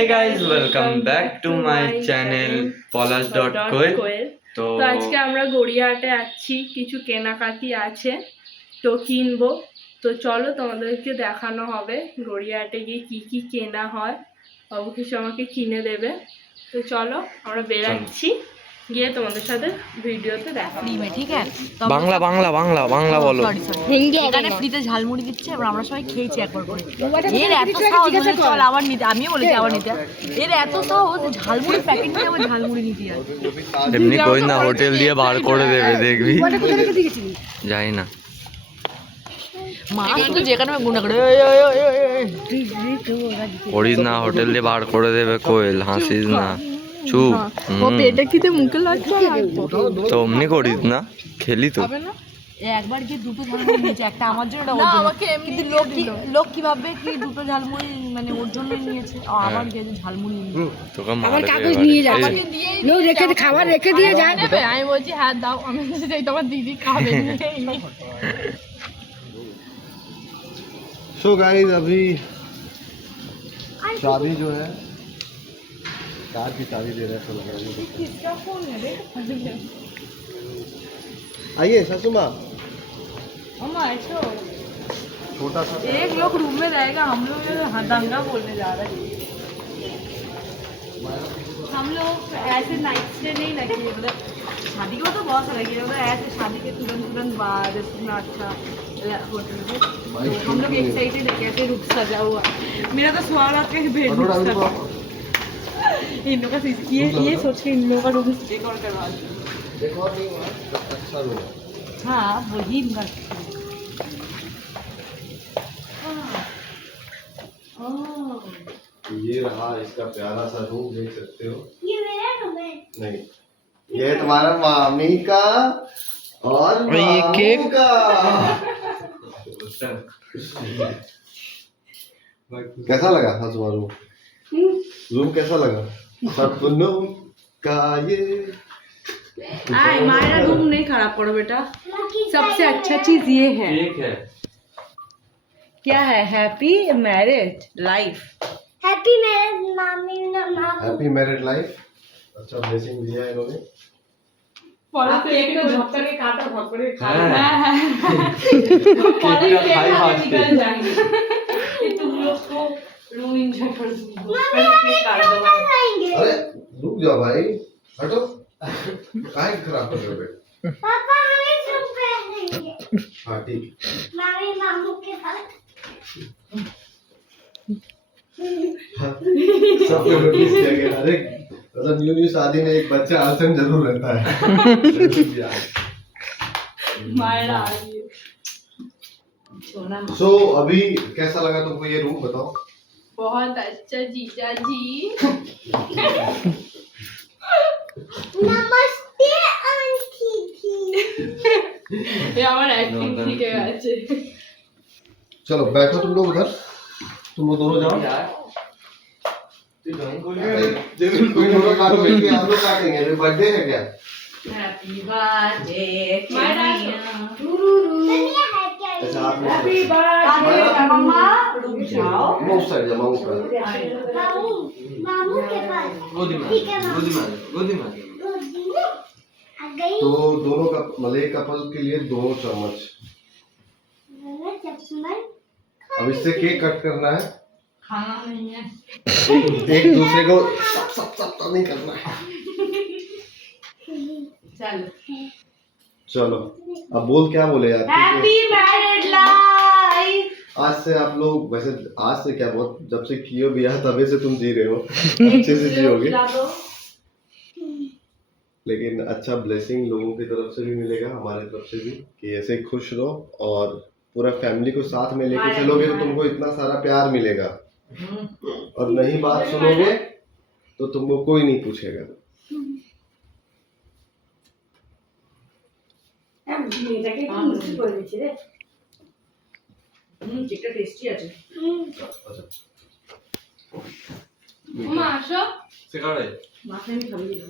Hey guys, welcome back to my channel polas.coil। তো আজকে আমরা গড়িয়াহাটে আছি, কিছু কেনাকাটি আছে তো কিনবো। তো চলো তোমাদেরকে দেখানো হবে গড়িয়াহাটে গিয়ে কি কি কেনা হয়, বাবু কিছু আমাকে কিনে দেবে। তো চলো আমরা বেরাচ্ছি, গিয়ে তোমাদের সাথে ভিডিওতে দেখা হবে। ঠিক আছে, বাংলা বাংলা বাংলা বাংলা বলো। এখানে ফ্রিতে ঝালমুড়ি দিচ্ছে, এবার আমরা সবাই খেয়েছি একবার করে। এর এত সাহস, চল আবার নিতে, আমিও বলেছি আবার নিতে। এর এত সাহস, ঝালমুড়ি প্যাকেট নিয়ে আবার ঝালমুড়ি নিতে যায়। এমনি কই না, হোটেল দিয়ে বার করে দেবে, দেখবি। যাই না মা শুধু যেখানে গুন্ডা করে করিস না, হোটেল দিয়ে বার করে দেবে। কোয়েল হাসিস না, চুপ। পেটে খিদে মুখে লাগছে তো অমনি করিস না, খেলি তো। একবার গিয়ে দুটো ঝালমুড়ি নিয়েছে, একটা আমার জন্য একটা ওর জন্য। কিন্তু লোক কি ভাববে কি দুটো ঝালমুড়ি মানে ওর জন্য নিয়েছে, আবার গিয়ে ঝালমুড়ি তোকে আমার কাগজ নিয়ে যাবে, লোক রেখে খাবার রেখে দিয়ে যায়। আমি বলছি হ্যাঁ দাও, আমি বলছি তোমার দিদি খাবে। सो गाइस अभी चाबी जो है कार की चाबी दे रहे हैं, लग रहा है। किसका फोन है रे? आइए सासू माँ, अम्मा ऐसो छोटा सा एक लोग रूम में रहेगा, हम लोग दंगा बोलने जा रहे हैं। हम लोग ऐसे नाइट स्टे नहीं लगे, मतलब शादी को तो बहुत लगी है, मतलब ऐसे शादी के तुरंत बाद इतना अच्छा होटल में हम लोग एक्साइटेड है, कैसे रूप सजा हुआ। मेरा तो सवाल आता है बेड इन लोगों का ये सोच के इन लोगों का रूम एक और करवा दो। एक और नहीं हुआ, अच्छा रूम है। हाँ वही इनका। ये रहा इसका प्यारा सा रूम, देख सकते हो। ये मेरा रूम है। नहीं, ये तुम्हारा मामी का और ये केक का। कैसा लगा था तुम्हारा रूम? रूम कैसा लगा? सपनों का ये आए हमारा रूम नहीं खराब करो बेटा, सबसे अच्छा चीज ये है। क्या है? Happy marriage life. Happy marriage मामी हैप्पी मैरिड लाइफ। अच्छा ब्लेसिंग दिया है इन्होंने। केक को झपका के काटो, झपका के खा। निकल जाएंगे तुम लोग को रूम एंजॉय कर दो। अरे रुक जाओ भाई, हटो। काहे खराब कर रहे हो बेटा? पापा हम इस रूम पे रहेंगे। हाँ ठीक। मामी मामू के साथ। सबने नोटिस किया गया। अरे मतलब न्यू शादी में एक बच्चा आसन जरूर रहता है। मायरा सो अभी कैसा लगा तुमको ये रूम, बताओ? बहुत अच्छा जीजा जी। नमस्ते आंटी जी। ये हमारा एक्टिंग ठीक है अच्छे। चलो बैठो तुम लोग उधर, तुम लोग दोनों जाओ। कोई दोनों काटो, मिलके हम लोग काटेंगे। अभी बर्थडे है क्या? हैप्पी बर्थडे मायरा दुनिया है क्या? ऐसा हाथ में हैप्पी बर्थडे मम्मा। रुक जाओ, माउस साइड जा, माउस साइड। मामू मामू के पास। ठीक है मामू। गोदी में आ गई। तो दोनों का मलई कपल के लिए 2 चम्मच। मैंने चम्मच अब इससे केक कट करना है, खाना नहीं है। एक दूसरे को सब तो नहीं करना है। चल चलो अब बोल, क्या बोले यार? Happy married life. आज से आप लोग, वैसे आज से क्या, बहुत जब से कियो बिया तबे से तुम जी रहे हो, अच्छे से जियोगे। लेकिन अच्छा ब्लेसिंग लोगों की तरफ से भी मिलेगा, हमारे तरफ से भी, कि ऐसे खुश रहो और पूरा फैमिली को साथ में लेके चलोगे तो तुमको इतना सारा प्यार मिलेगा। और नहीं बात सुनोगे तो तुमको कोई नहीं पूछेगा। কেকটা টেস্টি আছে। মা আসো। মাথায় আমি খাবি না।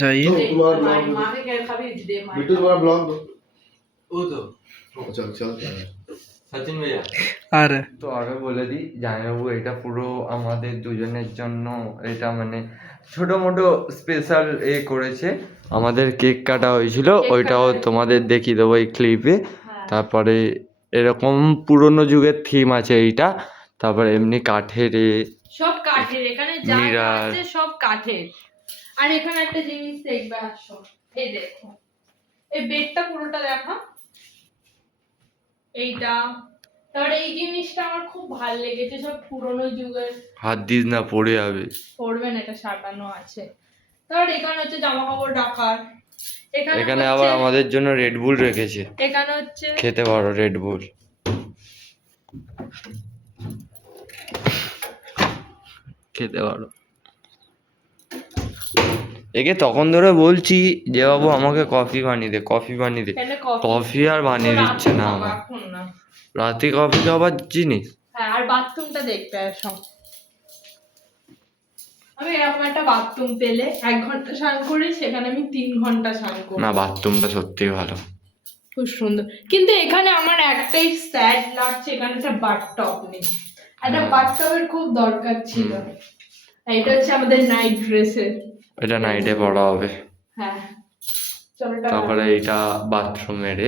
जाइए। माथे क्या खाबी दे माय। बिट्टू तुम्हारा ब्लॉग दो। वो तो चल चल। सचिन भैया আরে তো আগে বলে দিই জামাইবাবু, এটা পুরো আমাদের দুজনের জন্য, এটা মানে ছোট মোটো স্পেশাল করেছে। আমাদের কেক কাটা হয়েছিল, ওইটাও তোমাদের দেখিয়ে দেবো এই ক্লিপে। তারপরে এরকম পুরনো যুগের থিম আছে এইটা, তারপরে এমনি কাঠের সব কাঠের, এখানে যা যা মিরার। আছে সব কাঠের। আর এখানে একটা জিনিস দেখবে, আসো এই দেখো, এই বেডটা পুরোটা দেখা, এইটা। তারপরে এই জিনিসটা আমার খুব ভালো লেগেছে, সব পুরনো যুগের। হাত দিস না, পড়ে যাবে। পড়বেন, এটা সাজানো আছে। তারপর এখানে হচ্ছে জামা কাপড় রাখার। এখানে আবার আমাদের জন্য রেড বুল রেখেছে, এখানে হচ্ছে খেতে পারো রেড বুল, খেতে পারো। একে তখন ধরে বলছি যে বাবু আমাকে কফি বানিয়ে দে, কফি বানিয়ে দে, এখানে কফি আর বানিয়ে দিচ্ছে না আমার। এখন না। রাতে কফি খাবার জিনিস। হ্যাঁ, আর বাথরুমটা দেখতে আসো। আমি এরকম একটা বাথরুম পেলে 1 ঘন্টা স্নান করি, সেখানে আমি 3 ঘন্টা স্নান করি। না, বাথরুমটা সত্যি ভালো, খুব সুন্দর। কিন্তু এখানে আমার একটাই স্যাড লাগছে, এখানে একটা বাথটব নেই। একটা বাথটবের খুব দরকার ছিল। এটা হচ্ছে আমাদের নাইট ড্রেসের। এটা নাইটে পড়া হবে। হ্যাঁ, চলো তারপরে এটা বাথরুমের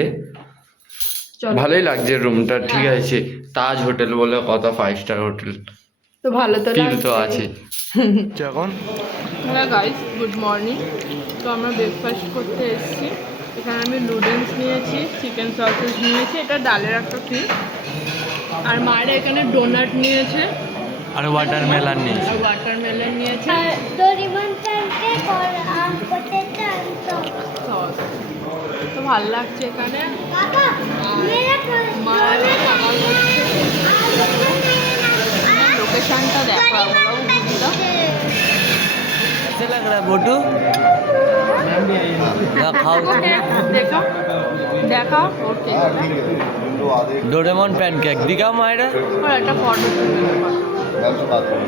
চলো। ভালোই লাগছে রুমটা, ঠিক আছে। তাজ হোটেল বলে কথা, 5 স্টার হোটেল, তো ভালো তো ফিল তো লাগছে। আছে। এখন হ্যাঁ গাইস, গুড মর্নিং। তো আমরা ব্রেকফাস্ট করতে এসেছি। এখানে আমি নুডলস নিয়েছি, চিকেন সসেস নিয়েছি, এটা ডালের একটা পিস। আর মায়েরা এখানে ডোনাট নিয়েছে, আর ওয়াটারমেলন নেই। আর ওয়াটারমেলন নিয়েছে, ডোরেমন প্যানকেক আর পটেটো চপ। সস। তো ভালো লাগছে এখানে। বাবা মেরা মায়েরা খাবার করছে। লোকেশনটা দেখো, বাবু বুঝি দাও। कैसे लग रहा है बोटू? खाओ देखो देखो, ओके। तो आधे डोरेमोन पैनकेक दिखाओ मायरा। और একটা ফটো তুলে নেবো। घर से बात करो।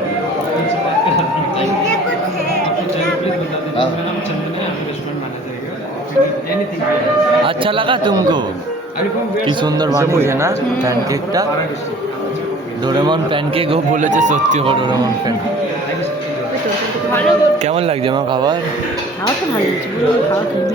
अच्छा लगा तुमको? কি সুন্দর বানিয়েছে না প্যানকেকটা? ডোরেমন প্যানকেক ও বলেছে, সত্যি ও ডোরেমন প্যানকেক। ভালো কেমন লাগছে আমার খাবার? খাওয়া তো ভালো হচ্ছে, পুরো খাওয়া খেতে